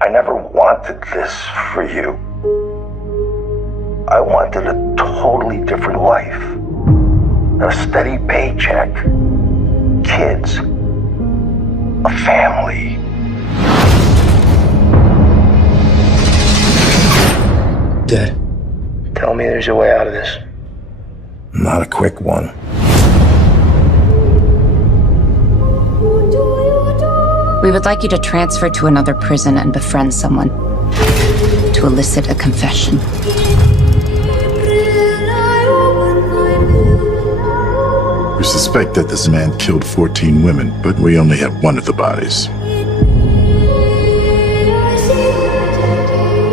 I never wanted this for you. I wanted a totally different life. A steady paycheck, kids, a family. Dad, tell me there's a way out of this. Not a quick one. We would like you to transfer to another prison and befriend someone to elicit a confession. We suspect that this man killed 14 women, but we only have one of the bodies.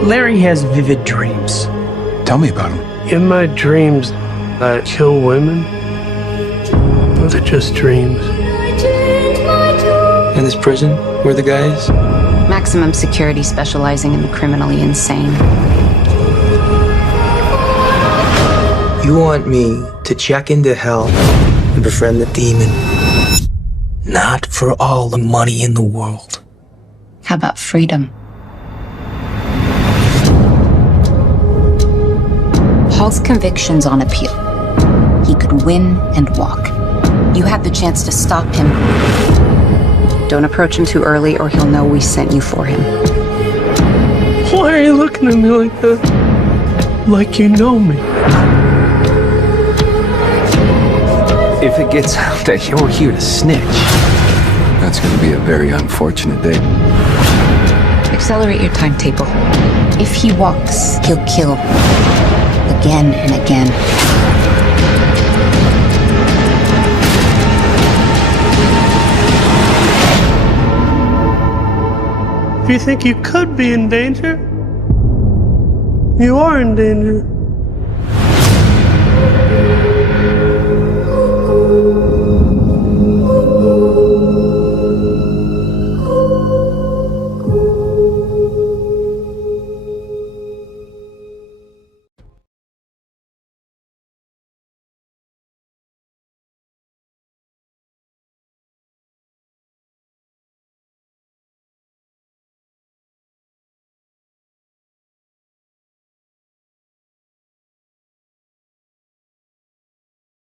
Larry has vivid dreams. Tell me about him. In my dreams, I kill women. Or they're just dreams. In this prison, where the guy is? Maximum security specializing in the criminally insane. You want me to check into hell and befriend the demon? Not for all the money in the world. How about freedom? Paul's conviction's on appeal. He could win and walk. You have the chance to stop him. Don't approach him too early or he'll know we sent you for him. Why are you looking at me like that? Like you know me. If it gets out that you're here to snitch, that's going to be a very unfortunate day. Accelerate your timetable. If he walks, he'll kill. Again and again. If you think you could be in danger, you are in danger.